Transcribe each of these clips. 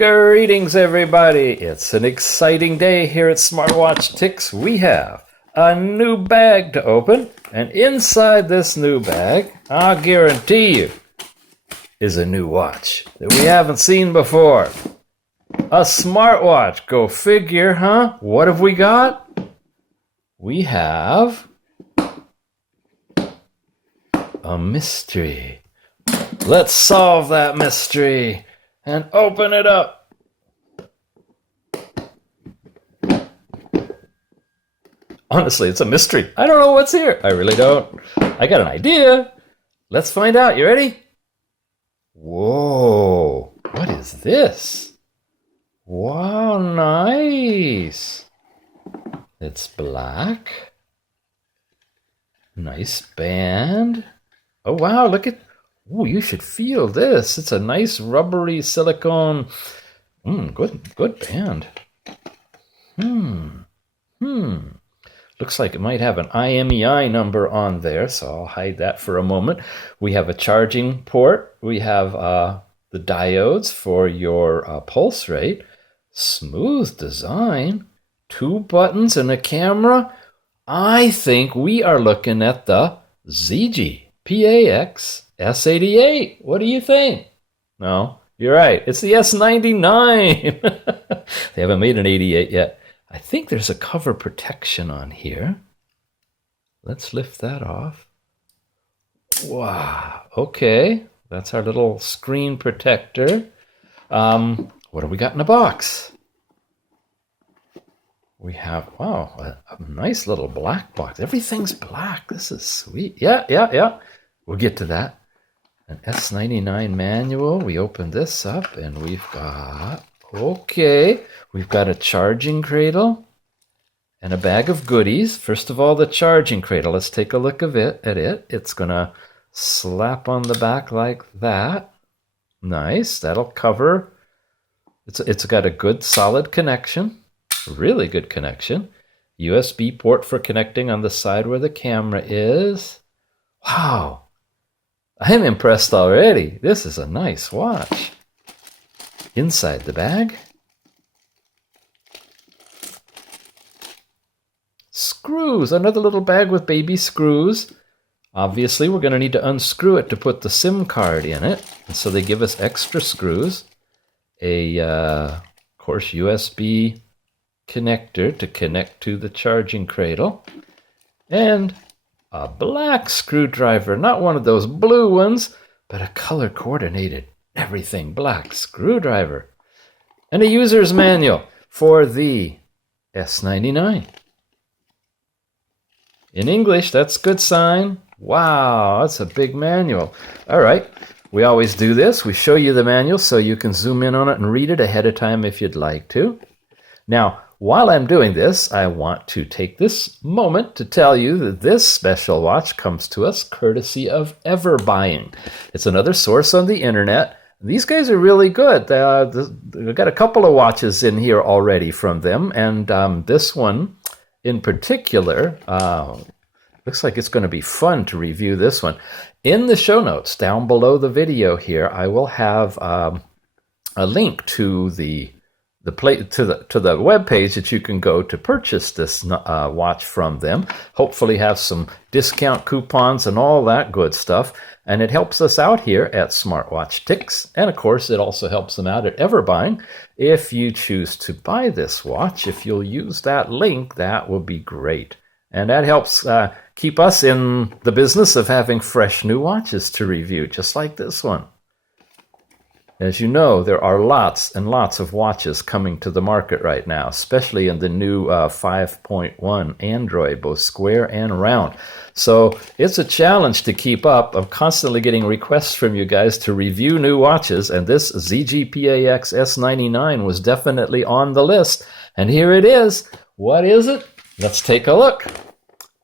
Greetings, everybody. It's an exciting day here at Smartwatch Ticks. We have a new bag to open, and inside this new bag, I'll guarantee you, is a new watch that we haven't seen before. A smartwatch. Go figure, huh? What have we got? We have a mystery. Let's solve that mystery and open it up. Honestly, it's a mystery. I don't know what's here. I really don't. I got an idea. Let's find out. You ready? Whoa. What is this? Wow, nice. It's black. Nice band. Oh, wow, look at... Ooh, you should feel this. It's a nice rubbery silicone. Good band. Looks like it might have an IMEI number on there, so I'll hide that for a moment. We have a charging port. We have the diodes for your pulse rate. Smooth design. 2 buttons and a camera. I think we are looking at the ZGPAX S88. What do you think? No, you're right. It's the S99. They haven't made an 88 yet. I think there's a cover protection on here. Let's lift that off. Wow. Okay. That's our little screen protector. What do we got in the box? We have, wow, a nice little black box. Everything's black. This is sweet. Yeah. We'll get to that. An S99 manual. We open this up and we've got, okay, we've got a charging cradle and a bag of goodies. First of all, the charging cradle. Let's take a look at it. It's going to slap on the back like that. Nice. That'll cover. It's got a good solid connection. Really good connection. USB port for connecting on the side where the camera is. Wow. I'm impressed already. This is a nice watch. Inside the bag. Screws. Another little bag with baby screws. Obviously, we're going to need to unscrew it to put the SIM card in it. And so they give us extra screws. Of course, USB connector to connect to the charging cradle. And a black screwdriver, not one of those blue ones, but a color-coordinated, everything black screwdriver. And a user's manual for the S99. In English, that's a good sign. Wow, that's a big manual. All right, we always do this. We show you the manual so you can zoom in on it and read it ahead of time if you'd like to. Now, while I'm doing this, I want to take this moment to tell you that this special watch comes to us courtesy of Everbuying. It's another source on the internet. These guys are really good. We've got a couple of watches in here already from them, and this one in particular, looks like it's going to be fun to review this one. In the show notes down below the video here, I will have a link to the web page that you can go to purchase this watch from them. Hopefully have some discount coupons and all that good stuff. And it helps us out here at Smartwatch Ticks. And of course, it also helps them out at Everbuying. If you choose to buy this watch, if you'll use that link, that will be great. And that helps keep us in the business of having fresh new watches to review, just like this one. As you know, there are lots and lots of watches coming to the market right now, especially in the new 5.1 Android, both square and round. So it's a challenge to keep up. I'm constantly getting requests from you guys to review new watches, and this ZGPAX S99 was definitely on the list. And here it is. What is it? Let's take a look.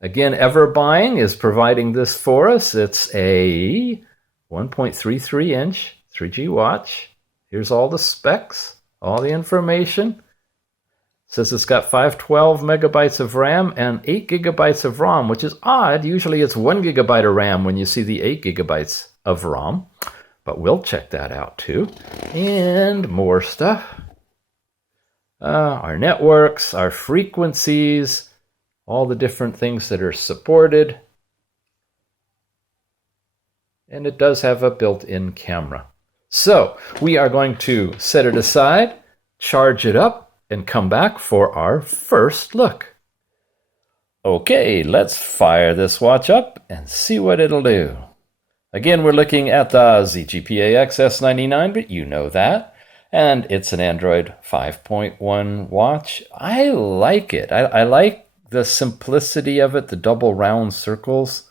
Again, Everbuying is providing this for us. It's a 1.33-inch 3G watch. Here's all the specs, all the information. It says it's got 512 megabytes of RAM and 8 gigabytes of ROM, which is odd. Usually it's 1 gigabyte of RAM when you see the 8 gigabytes of ROM. but we'll check that out too. And more stuff. Our networks, our frequencies, all the different things that are supported. And it does have a built-in camera. So we are going to set it aside, charge it up, and come back for our first look. Okay, let's fire this watch up and see what it'll do. Again, we're looking at the ZGPAX S99, but you know that. And it's an Android 5.1 watch. I like it. I like the simplicity of it, the double round circles.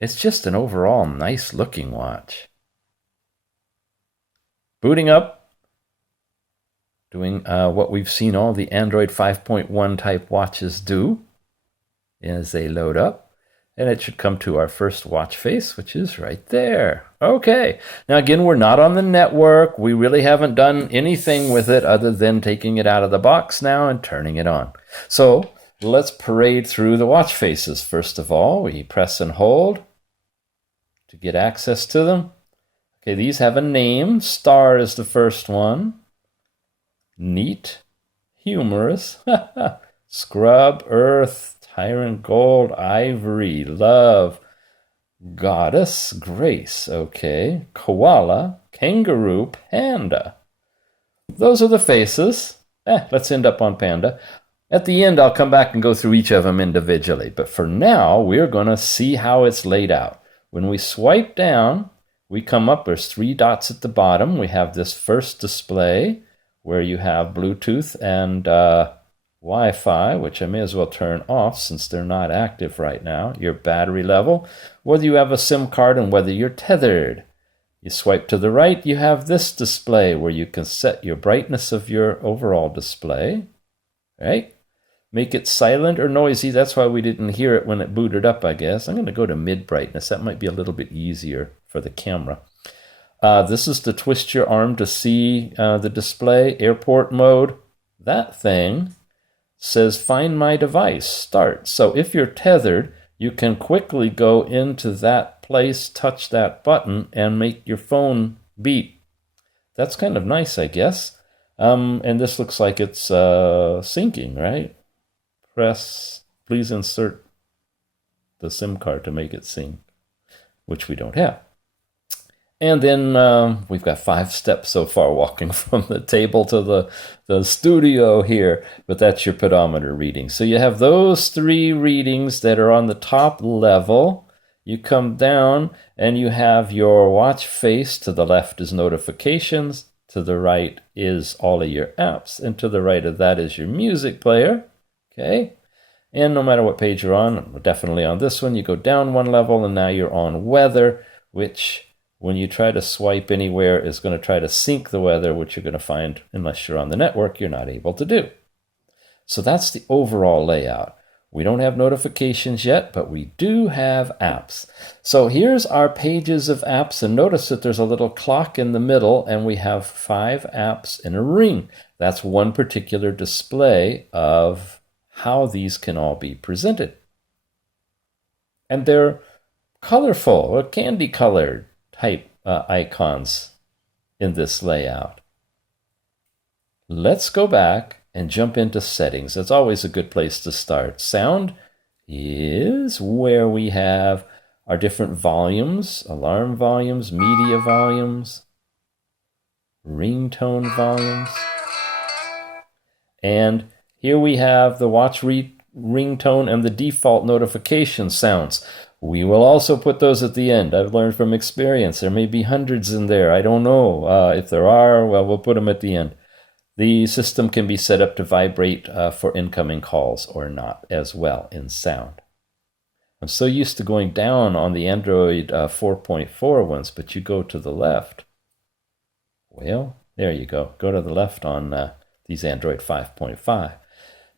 It's just an overall nice looking watch. Booting up, doing what we've seen all the Android 5.1 type watches do as they load up. And it should come to our first watch face, which is right there. Okay. Now, again, we're not on the network. We really haven't done anything with it other than taking it out of the box now and turning it on. So let's parade through the watch faces. First of all, we press and hold to get access to them. Okay, these have a name. Star is the first one. Neat. Humorous. Scrub. Earth. Tyrant, Gold, Ivory, Love, Goddess, Grace, okay, Koala, Kangaroo, Panda. Those are the faces. Let's end up on Panda. At the end, I'll come back and go through each of them individually, but for now, we're going to see how it's laid out. When we swipe down, we come up, there's 3 dots at the bottom. We have this first display where you have Bluetooth and Wi-Fi, which I may as well turn off since they're not active right now, your battery level, whether you have a SIM card and whether you're tethered. You swipe to the right, you have this display where you can set your brightness of your overall display, right? Make it silent or noisy. That's why we didn't hear it when it booted up, I guess. I'm going to go to mid brightness. That might be a little bit easier for the camera. This is to twist your arm to see the display, airport mode. That thing says find my device, start. So if you're tethered, you can quickly go into that place, touch that button, and make your phone beep. That's kind of nice, I guess. And this looks like it's syncing, right? Please insert the SIM card to make it sync, which we don't have. And then we've got 5 steps so far walking from the table to the studio here, but that's your pedometer reading. So you have those 3 readings that are on the top level. You come down and you have your watch face. To the left is notifications. To the right is all of your apps. And to the right of that is your music player. Okay. And no matter what page you're on, we're definitely on this one, you go down 1 level and now you're on weather, which when you try to swipe anywhere is going to try to sync the weather, which you're going to find, unless you're on the network, you're not able to do. So that's the overall layout. We don't have notifications yet, but we do have apps. So here's our pages of apps, and notice that there's a little clock in the middle, and we have 5 apps in a ring. That's one particular display of how these can all be presented. And they're colorful, or candy-colored type icons in this layout. Let's go back and jump into settings. That's always a good place to start. Sound is where we have our different volumes, alarm volumes, media volumes, ringtone volumes. And here we have the watch ringtone and the default notification sounds. We will also put those at the end. I've learned from experience. There may be hundreds in there. I don't know. If there are, well, we'll put them at the end. The system can be set up to vibrate for incoming calls or not as well in sound. I'm so used to going down on the Android 4.4 ones, but you go to the left. Well, there you go. Go to the left on these Android 5.5.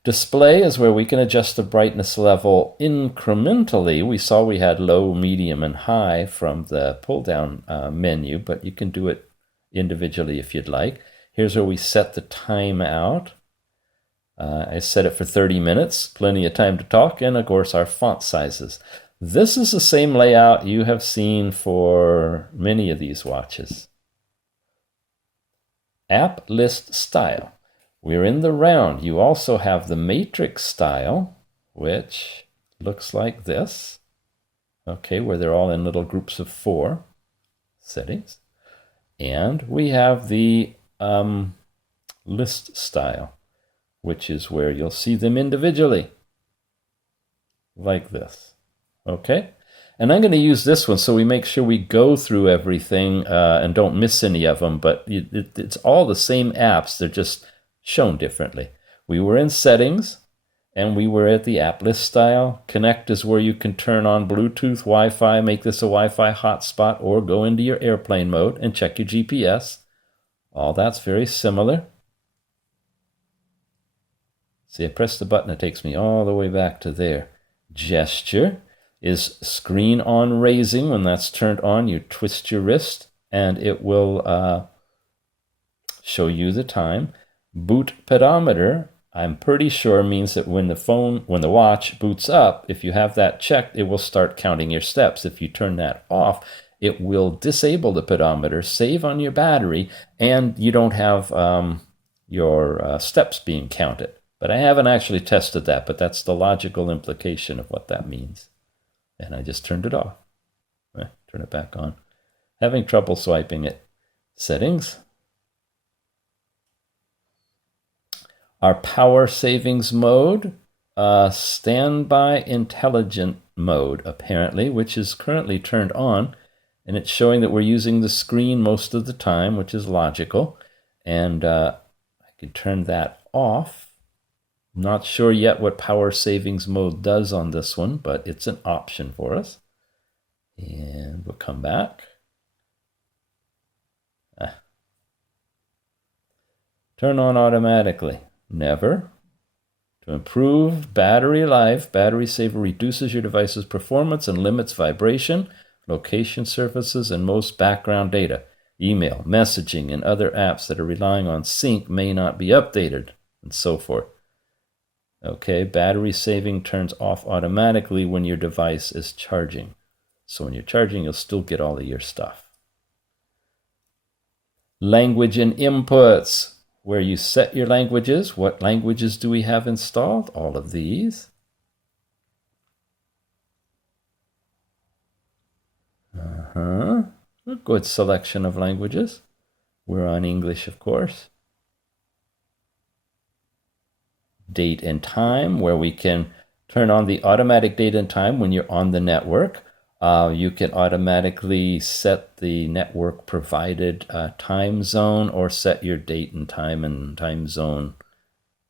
Display is where we can adjust the brightness level incrementally. We saw we had low, medium, and high from the pull-down menu, but you can do it individually if you'd like. Here's where we set the time out. I set it for 30 minutes, plenty of time to talk, and of course our font sizes. This is the same layout you have seen for many of these watches. App list style. We're in the round. You also have the matrix style, which looks like this. Okay, where they're all in little groups of 4 settings. And we have the list style, which is where you'll see them individually, like this. Okay? And I'm going to use this one so we make sure we go through everything and don't miss any of them, but it's all the same apps. They're just shown differently. We were in settings, and we were at the app list style. Connect is where you can turn on Bluetooth, Wi-Fi, make this a Wi-Fi hotspot, or go into your airplane mode and check your GPS. All that's very similar. See, I press the button, it takes me all the way back to there. Gesture is screen on raising. When that's turned on, you twist your wrist, and it will show you the time. Boot pedometer, I'm pretty sure means that when the watch boots up, if you have that checked, it will start counting your steps. If you turn that off, it will disable the pedometer, save on your battery, and you don't have your steps being counted. But I haven't actually tested that, but that's the logical implication of what that means. And I just turned it off. Turn it back on. Having trouble swiping it. Settings. Our power savings mode, standby intelligent mode, apparently, which is currently turned on. And it's showing that we're using the screen most of the time, which is logical. And I can turn that off. Not sure yet what power savings mode does on this one, but it's an option for us. And we'll come back. Turn on automatically. Never. To improve battery life, Battery Saver reduces your device's performance and limits vibration, location services, and most background data. Email, messaging, and other apps that are relying on sync may not be updated, and so forth. Okay, battery saving turns off automatically when your device is charging. So when you're charging, you'll still get all of your stuff. Language and inputs, where you set your languages. What languages do we have installed? All of these. A good selection of languages. We're on English, of course. Date and time, where we can turn on the automatic date and time when you're on the network. You can automatically set the network provided time zone, or set your date and time zone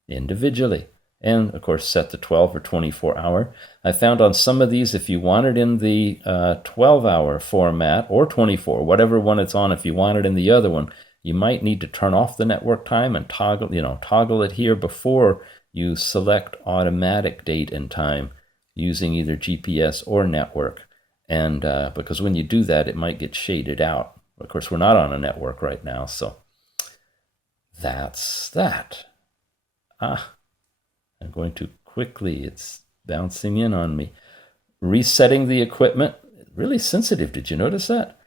individually. And of course, set the 12 or 24 hour. I found on some of these, if you want it in the 12-hour format, or 24, whatever one it's on, if you want it in the other one, you might need to turn off the network time and toggle it here before you select automatic date and time using either GPS or network. And because when you do that, it might get shaded out. Of course, we're not on a network right now, so that's that. I'm going to quickly, it's bouncing in on me. Resetting the equipment, really sensitive. Did you notice that?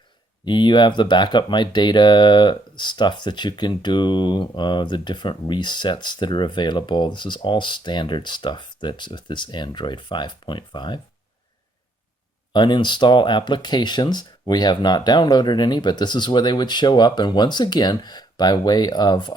You have the backup my data stuff that you can do, the different resets that are available. This is all standard stuff that's with this Android 5.5. Uninstall applications. We have not downloaded any, but this is where they would show up. And once again, by way of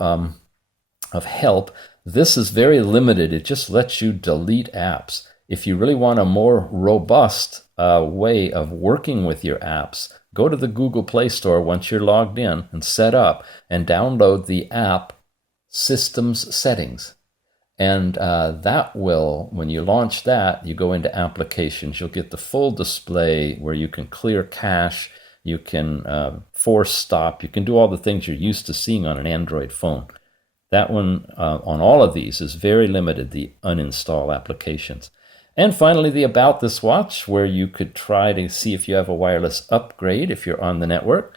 help, this is very limited. It just lets you delete apps. If you really want a more robust way of working with your apps, go to the Google Play Store once you're logged in and set up, and download the app Systems Settings. And that will, when you launch that, you go into Applications. You'll get the full display where you can clear cache, you can force stop, you can do all the things you're used to seeing on an Android phone. That one, on all of these, is very limited, the uninstall applications. And finally, the About This Watch, where you could try to see if you have a wireless upgrade if you're on the network.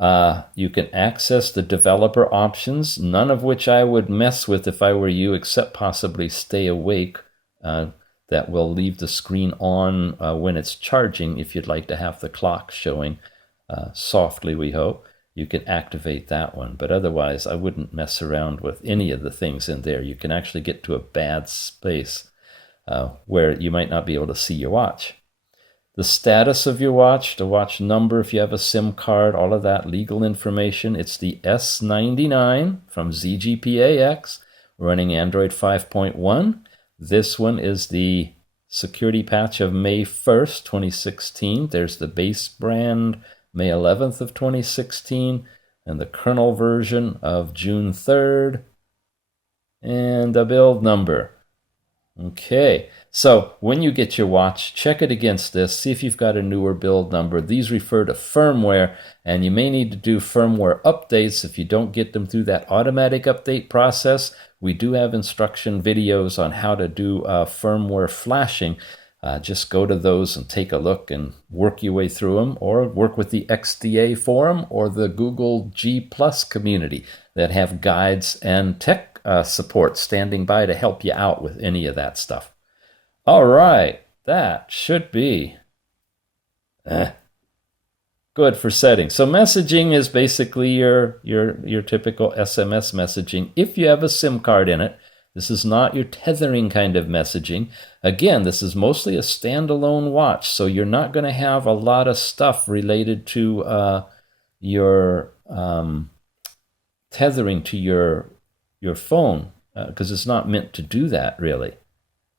You can access the developer options, none of which I would mess with if I were you, except possibly stay awake. The that will leave the screen on when it's charging. If you'd like to have the clock showing softly, we hope, you can activate that one. But otherwise, I wouldn't mess around with any of the things in there. You can actually get to a bad space where you might not be able to see your watch. The status of your watch, the watch number, if you have a SIM card, all of that legal information. It's the S99 from ZGPAX, running Android 5.1. This one is the security patch of May 1st, 2016. There's the base brand, May 11th of 2016, and the kernel version of June 3rd, and the build number. Okay, so when you get your watch, check it against this, see if you've got a newer build number. These refer to firmware, and you may need to do firmware updates if you don't get them through that automatic update process. We do have instruction videos on how to do firmware flashing. Just go to those and take a look and work your way through them, or work with the XDA forum or the Google G Plus community that have guides and tech support standing by to help you out with any of that stuff. All right, that should be good for settings. So messaging is basically your typical SMS messaging if you have a SIM card in it. This is not your tethering kind of messaging. Again, this is mostly a standalone watch, so you're not going to have a lot of stuff related to your tethering to your phone, because it's not meant to do that, really.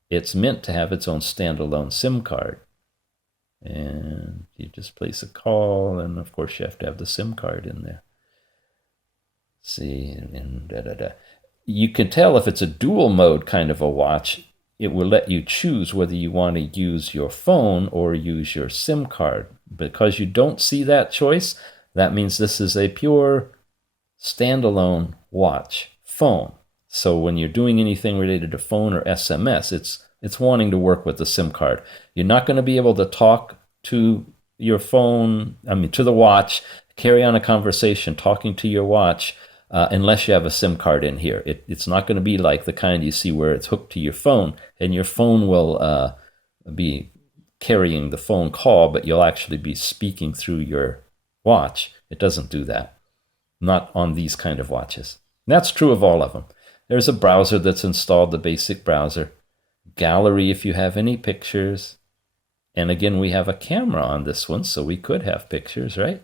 It's meant to have its own standalone SIM card. And you just place a call, and of course you have to have the SIM card in there. See, and You can tell if it's a dual mode kind of a watch. It will let you choose whether you want to use your phone or use your SIM card. Because you don't see that choice, that means this is a pure standalone watch phone. So when you're doing anything related to phone or SMS, it's wanting to work with the SIM card. You're not going to be able to talk to your phone, to the watch, carry on a conversation talking to your watch unless you have a SIM card in here. It's not going to be like the kind you see where it's hooked to your phone, and your phone will be carrying the phone call, but you'll actually be speaking through your watch. It doesn't do that. Not on these kind of watches. And that's true of all of them. There's a browser that's installed, the basic browser. Gallery if you have any pictures. And again, we have a camera on this one, so we could have pictures, right?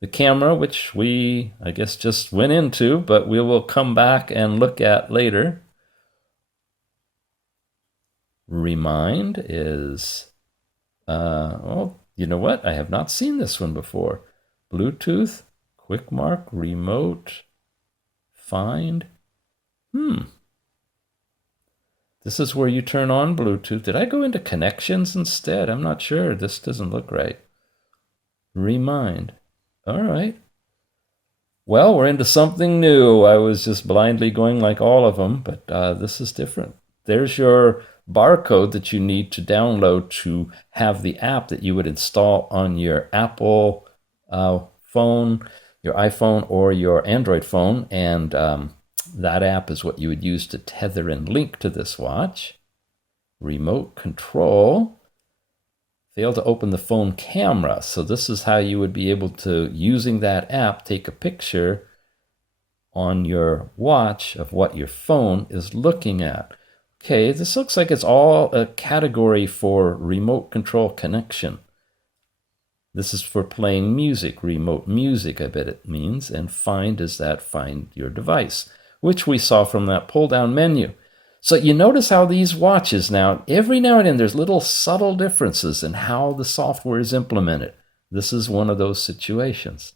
The camera, which we, I guess, just went into, but we will come back and look at later. Remind is, oh, you know what? I have not seen this one before. Bluetooth, quick mark, remote, find. This is where you turn on Bluetooth. Did I go into connections instead? I'm not sure. This doesn't look right. Remind. All right. Well, we're into something new. I was just blindly going like all of them, but this is different. There's your barcode that you need to download to have the app that you would install on your Apple phone, your iPhone, or your Android phone. And that app is what you would use to tether and link to this watch. Remote control. Fail to open the phone camera. So this is how you would be able to, using that app, take a picture on your watch of what your phone is looking at. Okay, this looks like it's all a category for remote control connection. This is for playing music, remote music, I bet it means. And find is that find your device, which we saw from that pull-down menu. So you notice how these watches now, every now and then, there's little subtle differences in how the software is implemented. This is one of those situations.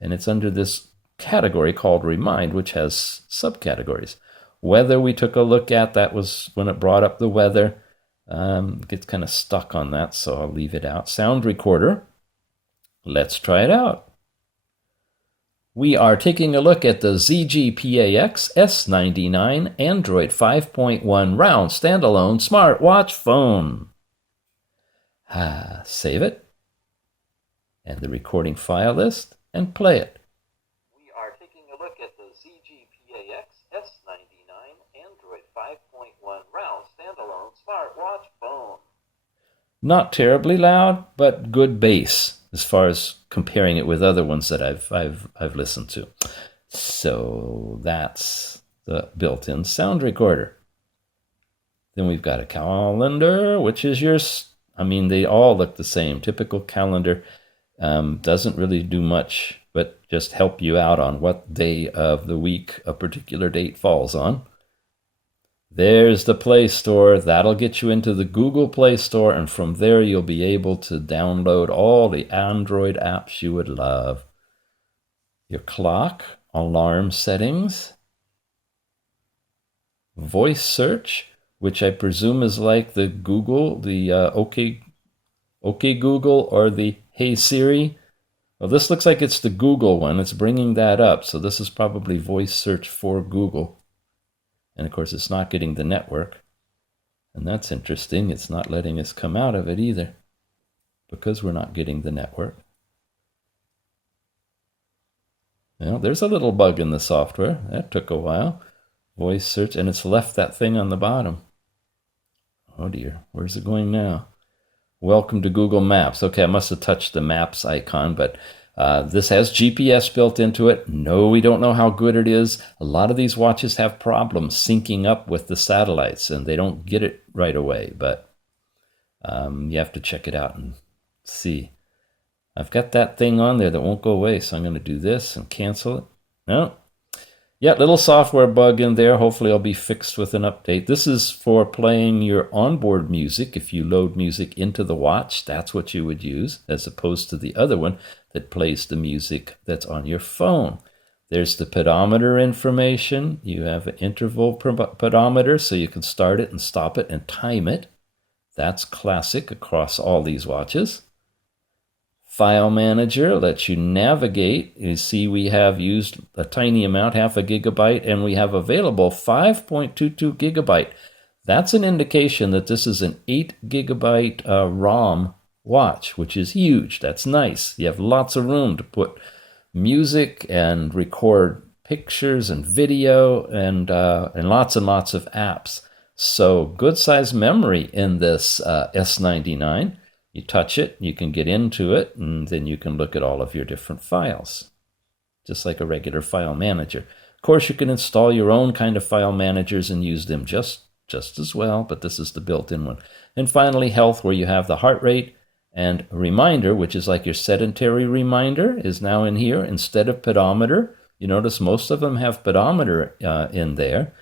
And it's under this category called Remind, which has subcategories. Weather we took a look at, that was when it brought up the weather. Gets kind of stuck on that, so I'll leave it out. Sound recorder. Let's try it out. We are taking a look at the ZGPAX S99 Android 5.1 round standalone smartwatch phone. Save it, and the recording file list, and play it. We are taking a look at the ZGPAX S99 Android 5.1 round standalone smartwatch Not terribly loud, but good bass as far as comparing it with other ones that I've listened to. So that's the built-in sound recorder. Then we've got a calendar, which is they all look the same. Typical calendar. Doesn't really do much, but just help you out on what day of the week a particular date falls on. There's the Play Store. That'll get you into the Google Play Store, and from there you'll be able to download all the Android apps you would love. Your clock, alarm settings, voice search, which I presume is like the Google, the OK Google or the Hey Siri. Well, this looks like it's the Google one. It's bringing that up, so this is probably voice search for Google. And of course, it's not getting the network. And that's interesting. It's not letting us come out of it either, because we're not getting the network. Well, there's a little bug in the software. That took a while. Voice search, and it's left that thing on the bottom. Oh dear, where's it going now? Welcome to Google Maps. Okay, I must have touched the Maps icon, but this has GPS built into it. No, we don't know how good it is. A lot of these watches have problems syncing up with the satellites, and they don't get it right away, but you have to check it out and see. I've got that thing on there that won't go away, so I'm going to do this and cancel it. No. Yeah, little software bug in there. Hopefully it'll be fixed with an update. This is for playing your onboard music. If you load music into the watch, that's what you would use, as opposed to the other one that plays the music that's on your phone. There's the pedometer information. You have an interval pedometer, so you can start it and stop it and time it. That's classic across all these watches. File Manager lets you navigate. You see we have used a tiny amount, 0.5 gigabyte, and we have available 5.22 gigabyte. That's an indication that this is an 8 gigabyte ROM watch, which is huge. That's nice. You have lots of room to put music and record pictures and video and lots of apps. So good size memory in this S99. You touch it, you can get into it, and then you can look at all of your different files, just like a regular file manager. Of course, you can install your own kind of file managers and use them just as well, but this is the built-in one. And finally, health, where you have the heart rate, and reminder, which is like your sedentary reminder, is now in here instead of pedometer. You notice most of them have pedometer in there.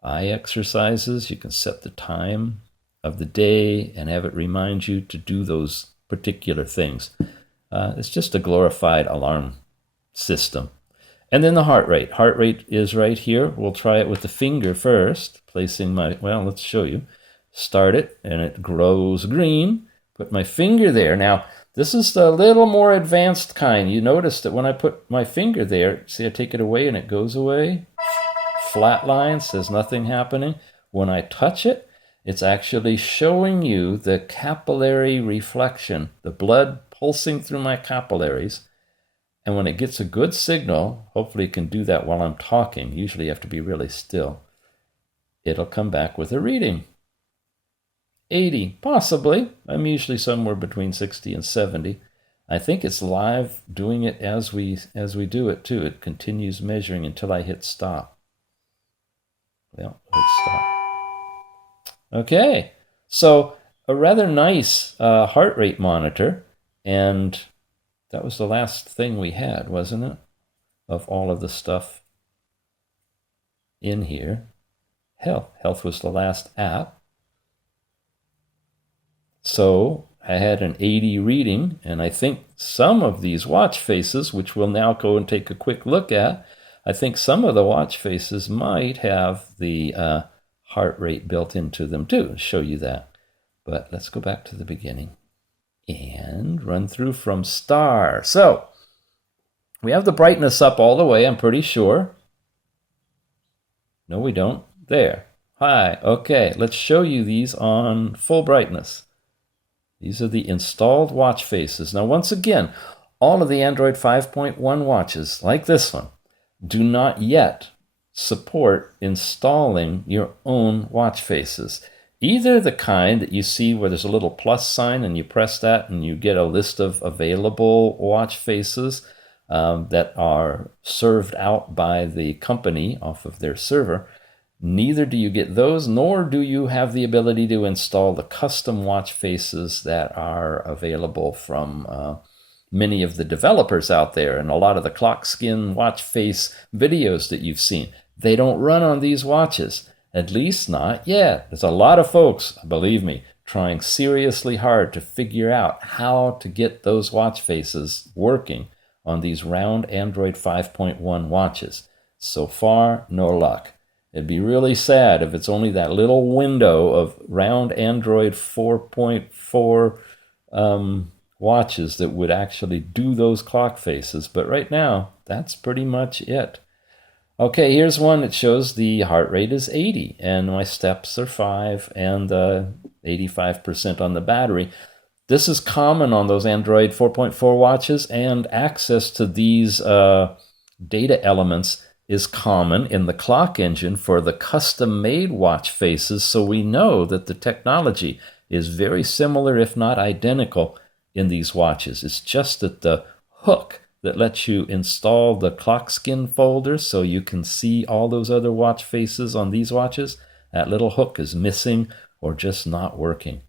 Eye exercises, you can set the time of the day and have it remind you to do those particular things. It's just a glorified alarm system. And then the heart rate. Heart rate is right here. We'll try it with the finger first, placing let's show you. Start it, and it grows green. Put my finger there. Now, this is the little more advanced kind. You notice that when I put my finger there, see, I take it away and it goes away. Flat line, says nothing happening. When I touch it, it's actually showing you the capillary reflection, the blood pulsing through my capillaries. And when it gets a good signal, hopefully it can do that while I'm talking. Usually you have to be really still. It'll come back with a reading. 80, possibly. I'm usually somewhere between 60 and 70. I think it's live doing it as we do it too. It continues measuring until I hit stop. Well, hit stop. Okay, so a rather nice heart rate monitor, and that was the last thing we had, wasn't it? Of all of the stuff in here. Health was the last app. So I had an 80 reading, and I think some of these watch faces, which we'll now go and take a quick look at, I think some of the watch faces might have the heart rate built into them too. I'll show you that. But let's go back to the beginning and run through from star. So we have the brightness up all the way, I'm pretty sure. No, we don't. There. Hi. Okay, let's show you these on full brightness. These are the installed watch faces. Now, once again, all of the Android 5.1 watches, like this one, do not yet support installing your own watch faces. Either the kind that you see where there's a little plus sign and you press that and you get a list of available watch faces that are served out by the company off of their server. Neither do you get those, nor do you have the ability to install the custom watch faces that are available from many of the developers out there. And a lot of the clock skin watch face videos that you've seen, they don't run on these watches. At least not yet. There's a lot of folks, believe me, trying seriously hard to figure out how to get those watch faces working on these round Android 5.1 watches. So far, no luck. It'd be really sad if it's only that little window of round Android 4.4 watches that would actually do those clock faces. But right now, that's pretty much it. Okay, here's one that shows the heart rate is 80 and my steps are 5 and 85% on the battery. This is common on those Android 4.4 watches, and access to these data elements is common in the clock engine for the custom-made watch faces, so we know that the technology is very similar, if not identical, in these watches. It's just that the hook that lets you install the clock skin folder so you can see all those other watch faces on these watches, that little hook is missing or just not working.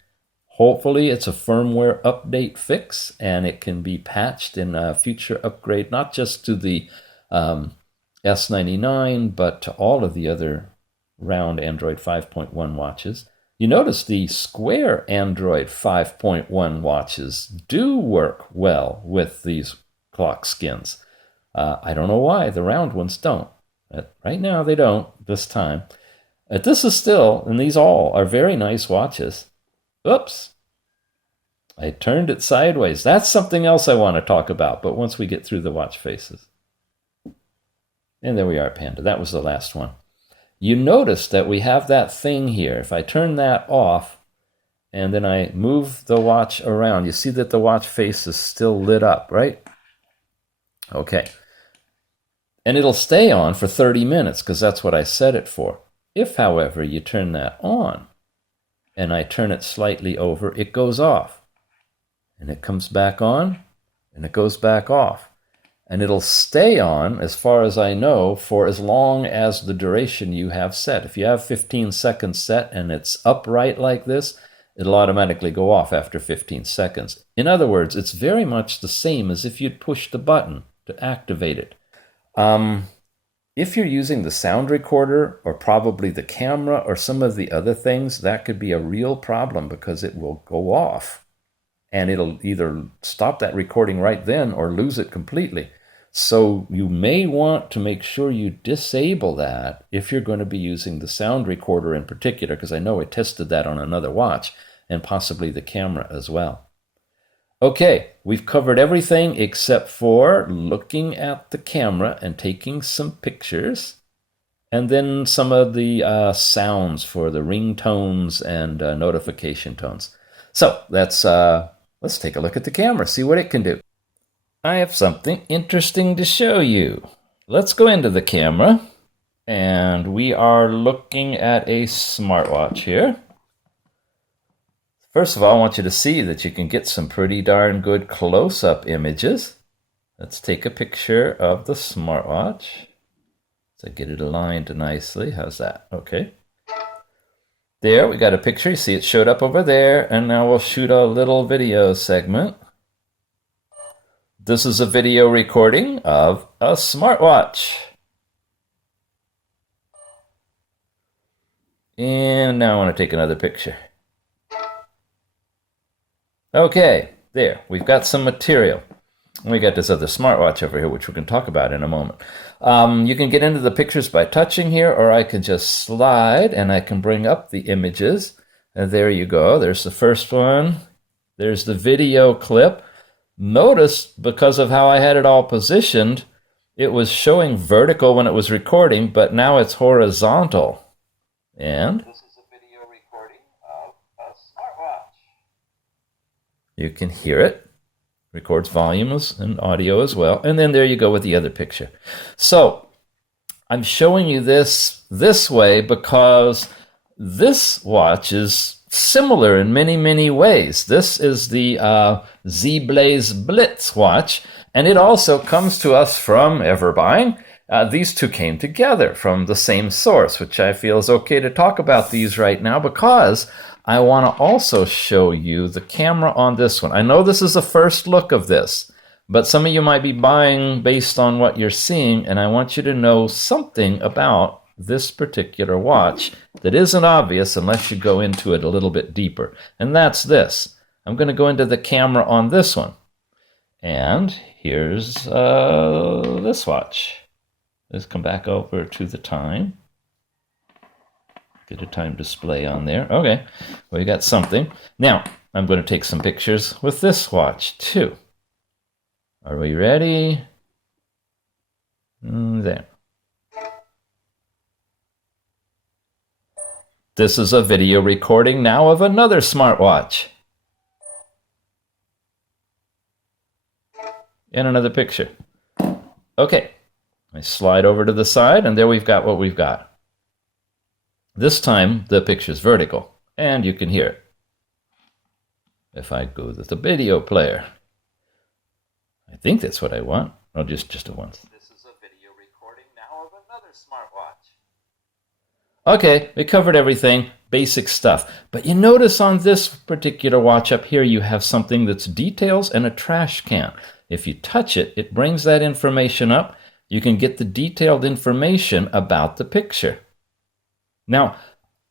Hopefully it's a firmware update fix and it can be patched in a future upgrade, not just to the S99, but to all of the other round Android 5.1 watches. You notice the square Android 5.1 watches do work well with these clock skins. I don't know why the round ones don't. Right now they don't this time. This is still, and these all are very nice watches. Oops, I turned it sideways. That's something else I want to talk about, but once we get through the watch faces. And there we are, Panda. That was the last one. You notice that we have that thing here. If I turn that off and then I move the watch around, you see that the watch face is still lit up, right? Okay. And it'll stay on for 30 minutes because that's what I set it for. If, however, you turn that on and I turn it slightly over, it goes off. And it comes back on and it goes back off. And it'll stay on, as far as I know, for as long as the duration you have set. If you have 15 seconds set and it's upright like this, it'll automatically go off after 15 seconds. In other words, it's very much the same as if you'd push the button to activate it. If you're using the sound recorder or probably the camera or some of the other things, that could be a real problem because it will go off and it'll either stop that recording right then or lose it completely. So you may want to make sure you disable that if you're going to be using the sound recorder in particular, because I know I tested that on another watch and possibly the camera as well. Okay, we've covered everything except for looking at the camera and taking some pictures, and then some of the sounds for the ringtones and notification tones. So let's take a look at the camera, see what it can do. I have something interesting to show you. Let's go into the camera, and we are looking at a smartwatch here. First of all, I want you to see that you can get some pretty darn good close-up images. Let's take a picture of the smartwatch. So get it aligned nicely. How's that? Okay. There, we got a picture. You see it showed up over there. And now we'll shoot a little video segment. This is a video recording of a smartwatch. And now I want to take another picture. Okay, there, we've got some material. We got this other smartwatch over here, which we can talk about in a moment. You can get into the pictures by touching here, or I can just slide and I can bring up the images. And there you go. There's the first one. There's the video clip. Notice, because of how I had it all positioned, it was showing vertical when it was recording, but now it's horizontal. And this is a video recording of a smartwatch. You can hear it. Records volumes and audio as well. And then there you go with the other picture. So I'm showing you this way because this watch is similar in many, many ways. This is the Z-Blaze Blitz watch, and it also comes to us from Everbuying. These two came together from the same source, which I feel is okay to talk about these right now because I want to also show you the camera on this one. I know this is the first look of this, but some of you might be buying based on what you're seeing, and I want you to know something about this particular watch that isn't obvious unless you go into it a little bit deeper. And that's this. I'm going to go into the camera on this one. And here's this watch. Let's come back over to the time. Get a time display on there. Okay, we got something. Now, I'm going to take some pictures with this watch too. Are we ready? There. This is a video recording now of another smartwatch. And another picture. Okay, I slide over to the side, and there we've got what we've got. This time, the picture's vertical, and you can hear it. If I go to the video player, I think that's what I want. Oh, just a once. This is a video recording now of another smartwatch. Okay, we covered everything, basic stuff. But you notice on this particular watch up here, you have something that's details and a trash can. If you touch it, it brings that information up. You can get the detailed information about the picture. Now,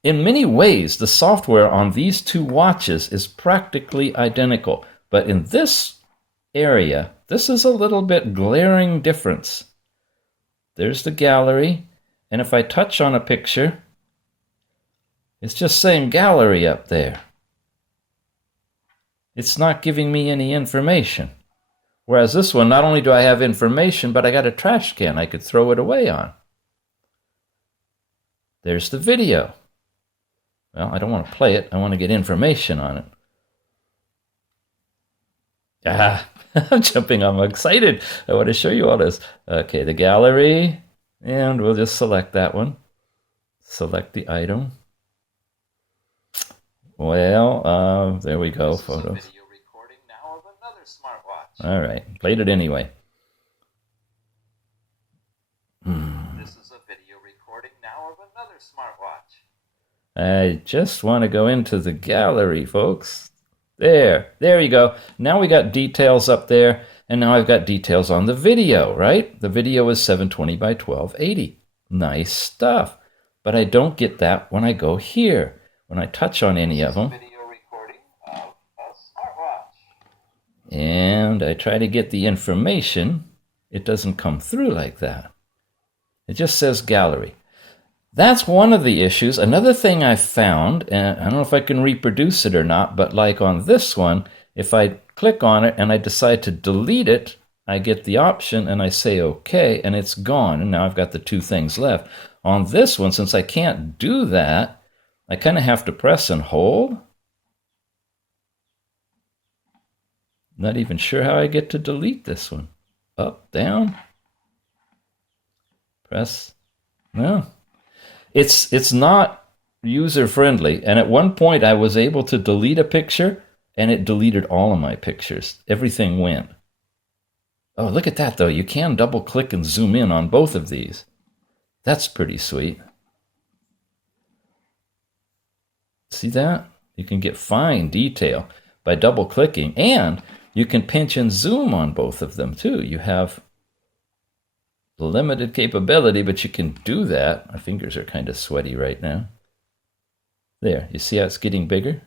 in many ways, the software on these two watches is practically identical. But in this area, this is a little bit glaring difference. There's the gallery. And if I touch on a picture, it's just saying gallery up there. It's not giving me any information. Whereas this one, not only do I have information, but I got a trash can I could throw it away on. There's the video. Well, I don't want to play it. I want to get information on it. I'm jumping. I'm excited. I want to show you all this. Okay, the gallery. And we'll just select that one. Select the item. Well, there we go. Photos. Video recording now of another smartwatch. All right, played it anyway. This is a video recording now of another smartwatch. I just want to go into the gallery, folks. There you go. Now we got details up there. And now I've got details on the video, right? The video is 720 by 1280. Nice stuff. But I don't get that when I go here. When I touch on any of them. Video recording of a smartwatch. And I try to get the information. It doesn't come through like that. It just says gallery. That's one of the issues. Another thing I found, and I don't know if I can reproduce it or not, but like on this one, if I click on it and I decide to delete it, I get the option and I say OK, and it's gone. And now I've got the two things left. On this one, since I can't do that, I kind of have to press and hold. Not even sure how I get to delete this one. Up, down, press. No, it's not user friendly. And at one point I was able to delete a picture and it deleted all of my pictures. Everything went. Oh, look at that though. You can double click and zoom in on both of these. That's pretty sweet. See that? You can get fine detail by double clicking, and you can pinch and zoom on both of them too. You have limited capability, but you can do that. My fingers are kind of sweaty right now. There, you see how it's getting bigger?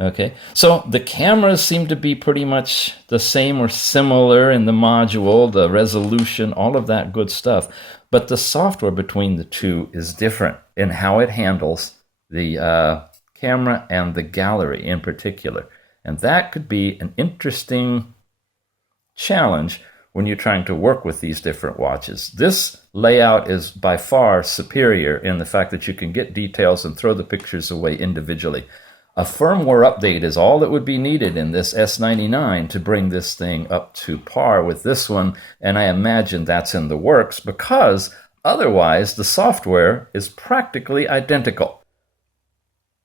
Okay, so the cameras seem to be pretty much the same or similar in the module, the resolution, all of that good stuff. But the software between the two is different in how it handles the camera and the gallery in particular. And that could be an interesting challenge when you're trying to work with these different watches. This layout is by far superior in the fact that you can get details and throw the pictures away individually. A firmware update is all that would be needed in this S99 to bring this thing up to par with this one, and I imagine that's in the works because Otherwise, the software is practically identical.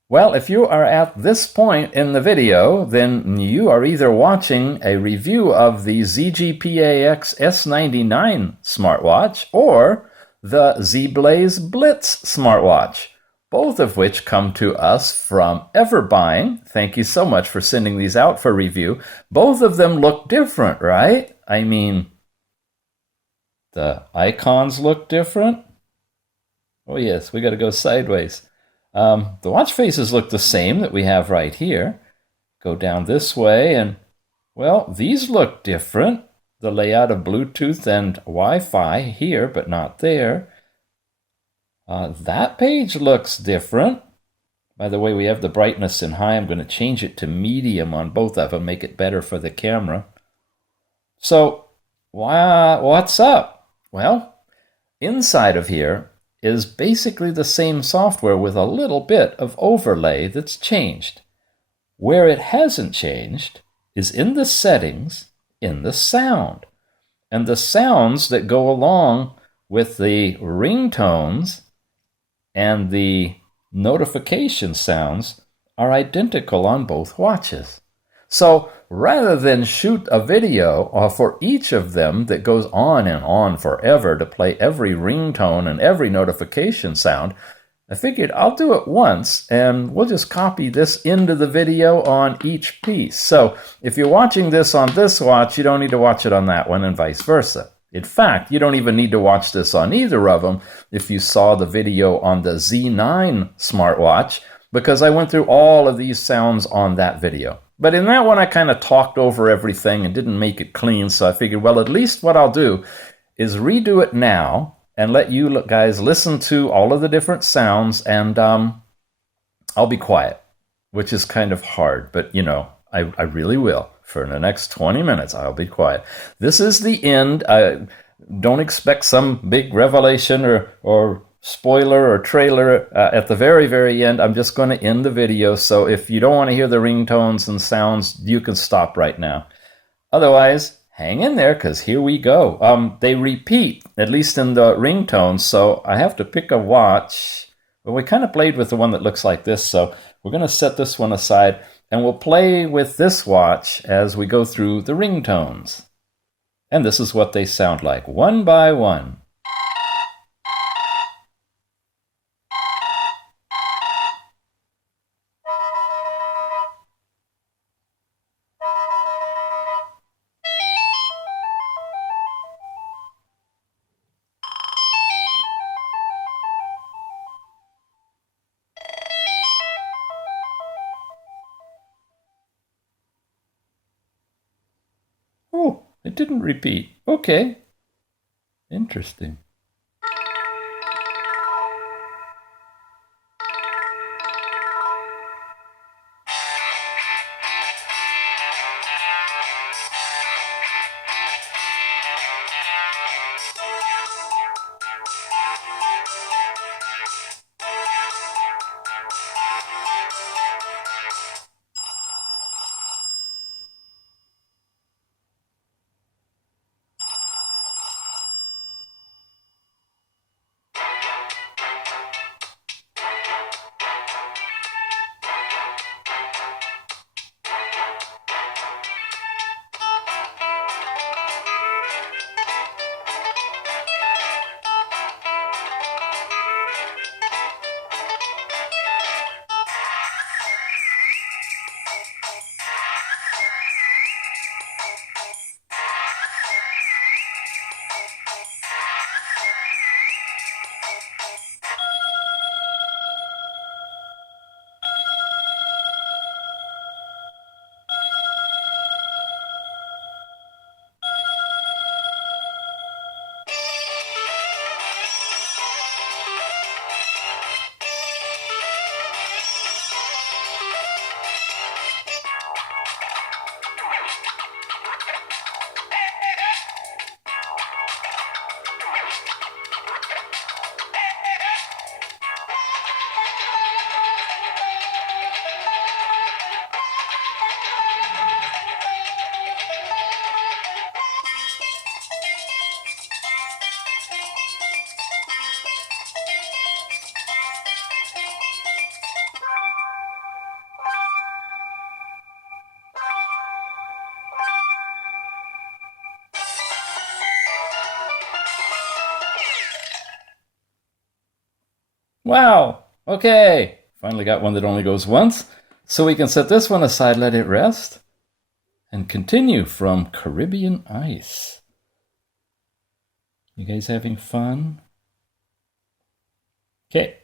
Well, if you are at this point in the video, then you are either watching a review of the ZGPAX S99 smartwatch or the Z-Blaze Blitz smartwatch, both of which come to us from Everbuying. Thank you so much for sending these out for review. Both of them look different, right? I mean, the icons look different. Oh yes, we got to go sideways. The watch faces look the same that we have right here. Go down this way and, well, these look different. The layout of Bluetooth and Wi-Fi here, but not there. That page looks different. By the way, we have the brightness in high. I'm going to change it to medium on both of them, make it better for the camera. So, what's up? Well, inside of here is basically the same software with a little bit of overlay that's changed. Where it hasn't changed is in the settings, in the sound. And the sounds that go along with the ringtones and the notification sounds are identical on both watches. So rather than shoot a video for each of them that goes on and on forever to play every ringtone and every notification sound, I figured I'll do it once and we'll just copy this into the video on each piece. So if you're watching this on this watch, you don't need to watch it on that one and vice versa. In fact, you don't even need to watch this on either of them if you saw the video on the Z9 smartwatch, because I went through all of these sounds on that video. But in that one, I kind of talked over everything and didn't make it clean, so I figured, well, at least what I'll do is redo it now and let you guys listen to all of the different sounds, and I'll be quiet, which is kind of hard, but, you know, I really will. For the next 20 minutes, I'll be quiet. This is the end. Don't expect some big revelation or spoiler or trailer at the very, very end. I'm just going to end the video, so if you don't want to hear the ringtones and sounds, you can stop right now. Otherwise, hang in there, because here we go. They repeat, at least in the ringtones, so I have to pick a watch. Well, we kind of played with the one that looks like this, so we're going to set this one aside, and we'll play with this watch as we go through the ringtones. And this is what they sound like, one by one. Oh, it didn't repeat. Okay. Interesting. Wow, okay. Finally got one that only goes once. So we can set this one aside, let it rest, and continue from Caribbean Ice. You guys having fun? Okay.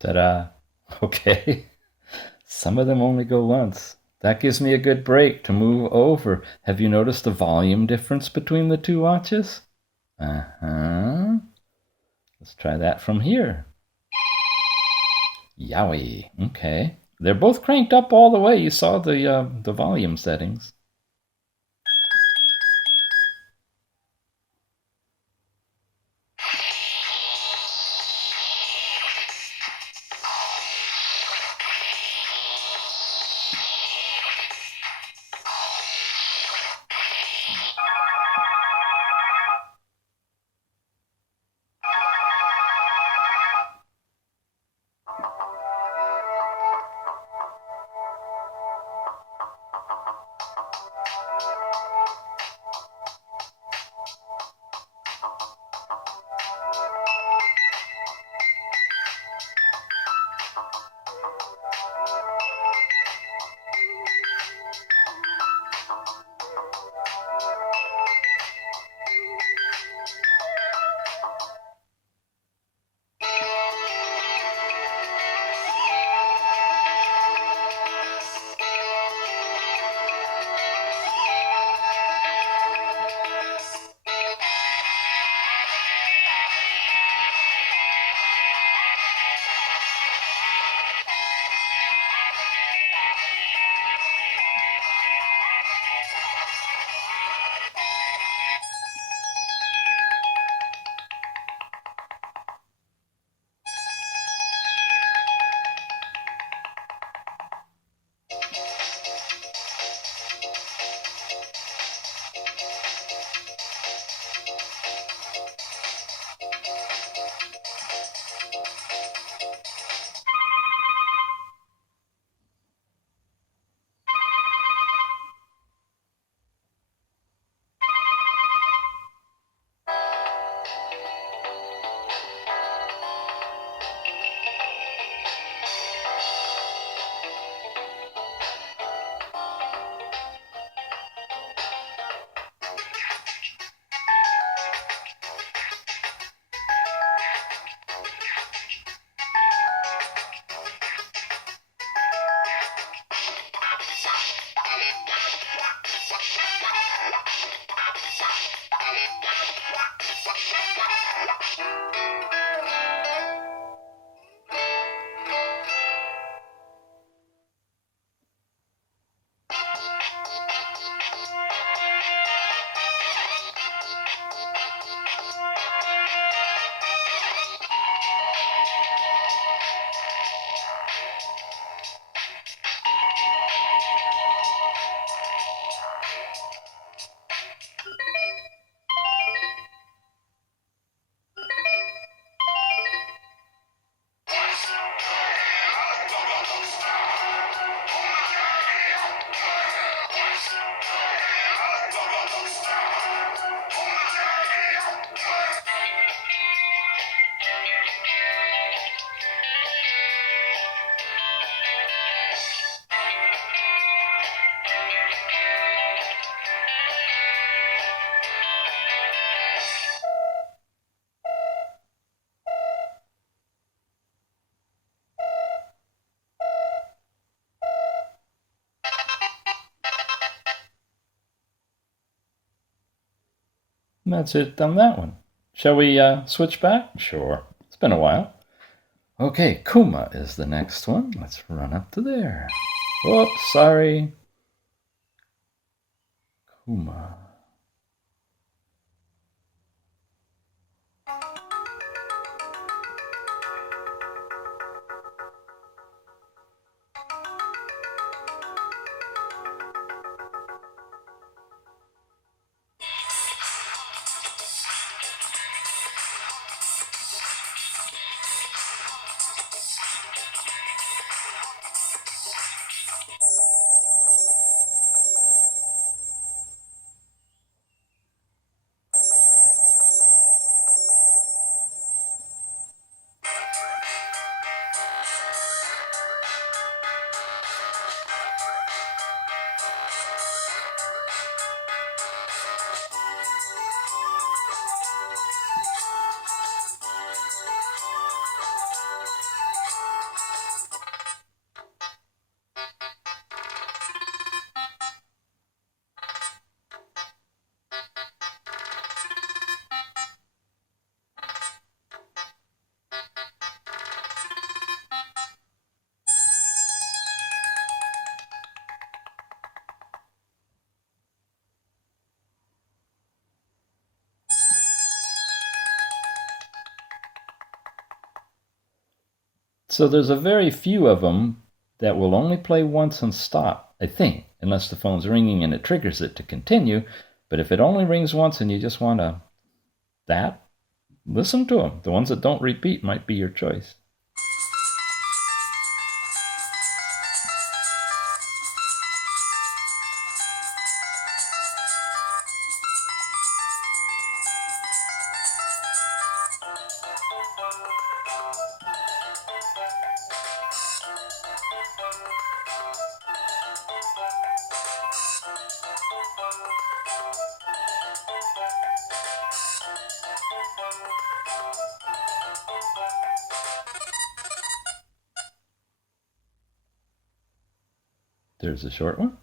Ta-da. Okay. Some of them only go once. That gives me a good break to move over. Have you noticed the volume difference between the two watches? Uh-huh. Let's try that from here. Yowie. Okay. They're both cranked up all the way. You saw the volume settings. And that's it on that one. Shall we switch back? Sure. It's been a while. Okay, Kuma is the next one. Let's run up to there. Whoops, sorry. Kuma. So there's a very few of them that will only play once and stop, I think, unless the phone's ringing and it triggers it to continue. But if it only rings once and you just want that, listen to them. The ones that don't repeat might be your choice. There's a short one.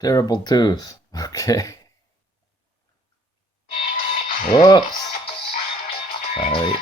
Terrible tooth. Okay. Whoops. Sorry.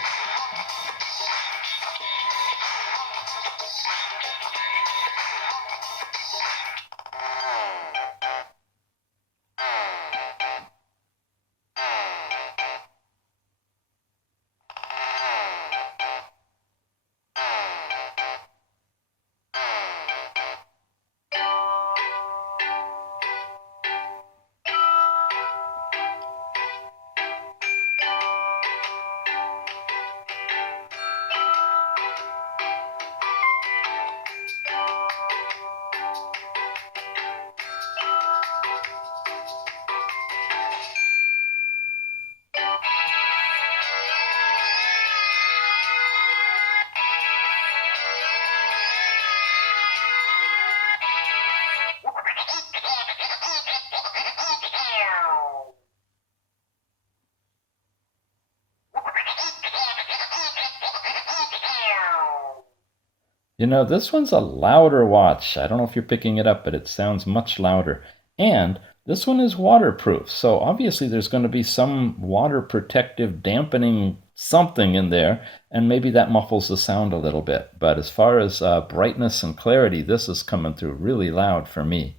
You know, this one's a louder watch. I don't know if you're picking it up, but it sounds much louder. And this one is waterproof, so obviously there's going to be some water protective dampening something in there, and maybe that muffles the sound a little bit. But as far as brightness and clarity, this is coming through really loud for me.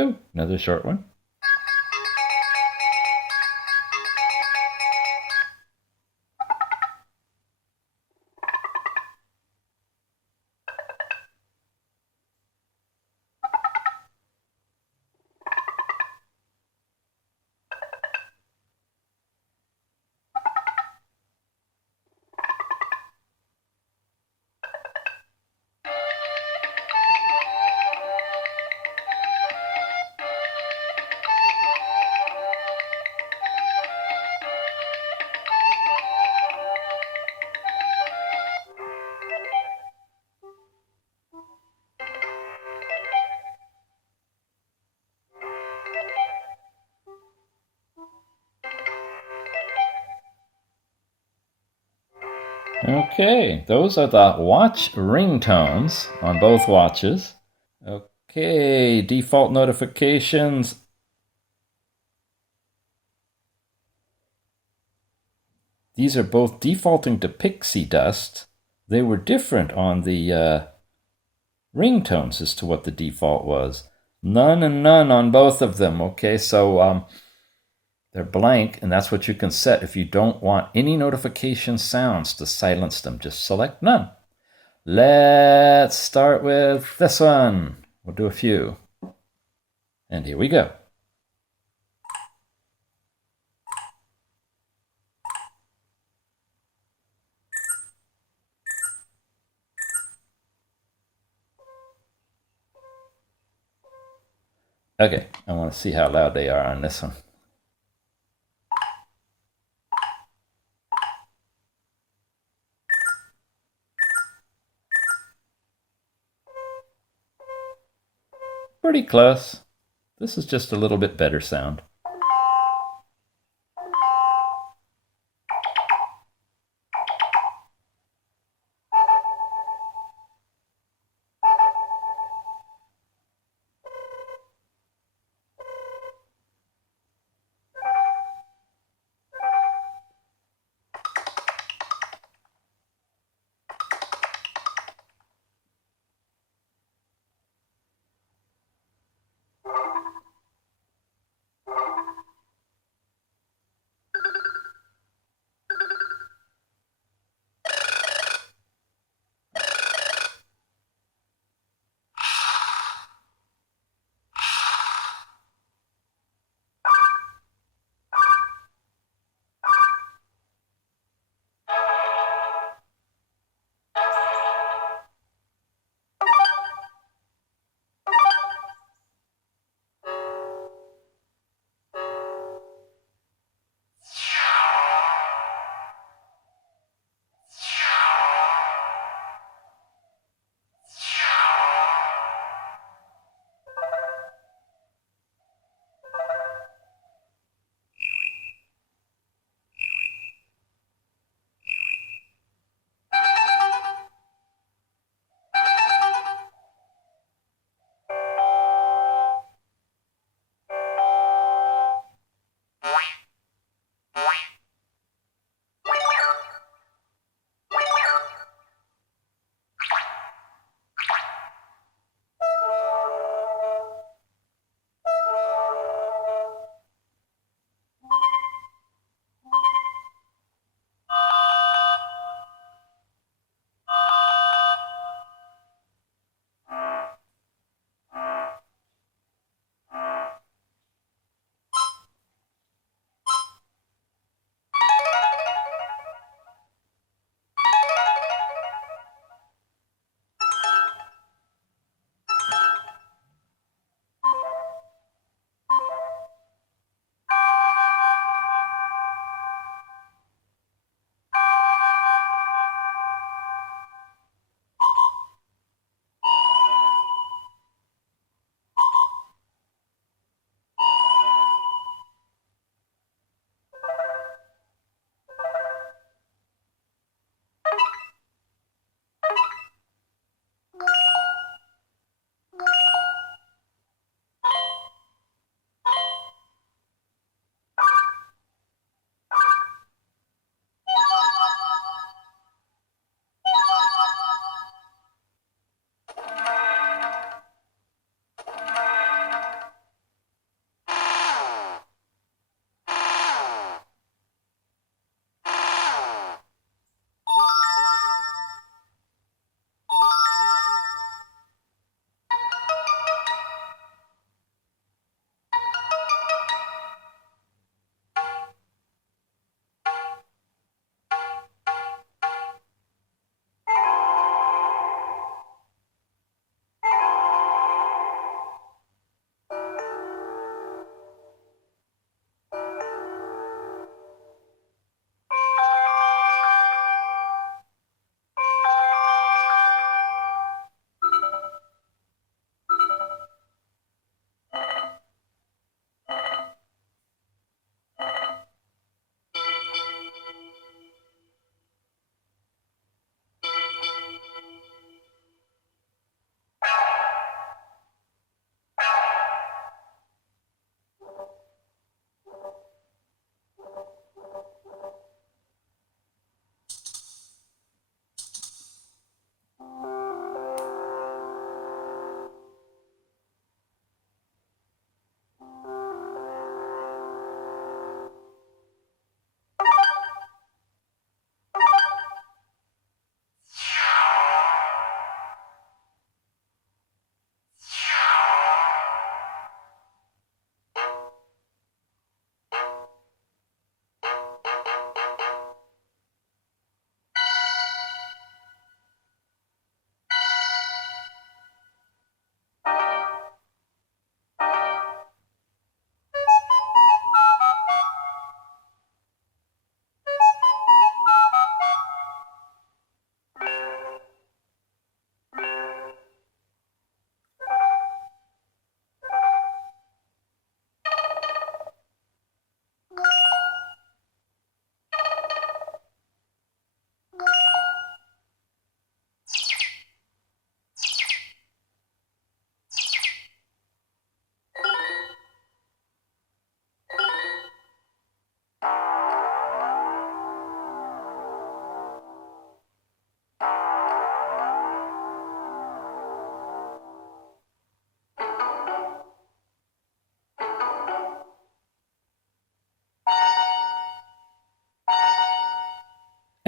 Oh, another short one. Okay, those are the watch ringtones on both watches. Okay, default notifications. These are both defaulting to pixie dust. They were different on the ringtones as to what the default was. None and none on both of them. Okay, so they're blank, and that's what you can set. If you don't want any notification sounds to silence them, just select none. Let's start with this one. We'll do a few. And here we go. Okay, I want to see how loud they are on this one. Pretty close. This is just a little bit better sound.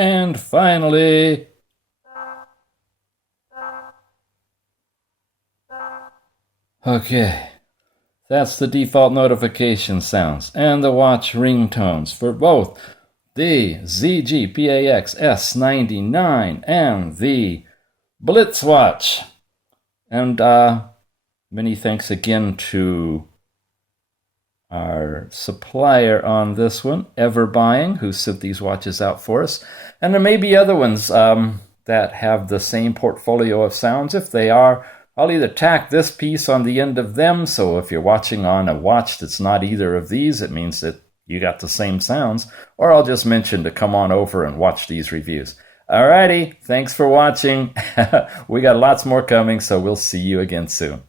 And finally, okay, that's the default notification sounds and the watch ringtones for both the ZGPAX S99 and the Blitz watch. And many thanks again to our supplier on this one, Everbuying, who sent these watches out for us. And there may be other ones that have the same portfolio of sounds. If they are, I'll either tack this piece on the end of them, so if you're watching on a watch that's not either of these, it means that you got the same sounds, or I'll just mention to come on over and watch these reviews. Alrighty, thanks for watching. We got lots more coming, so we'll see you again soon.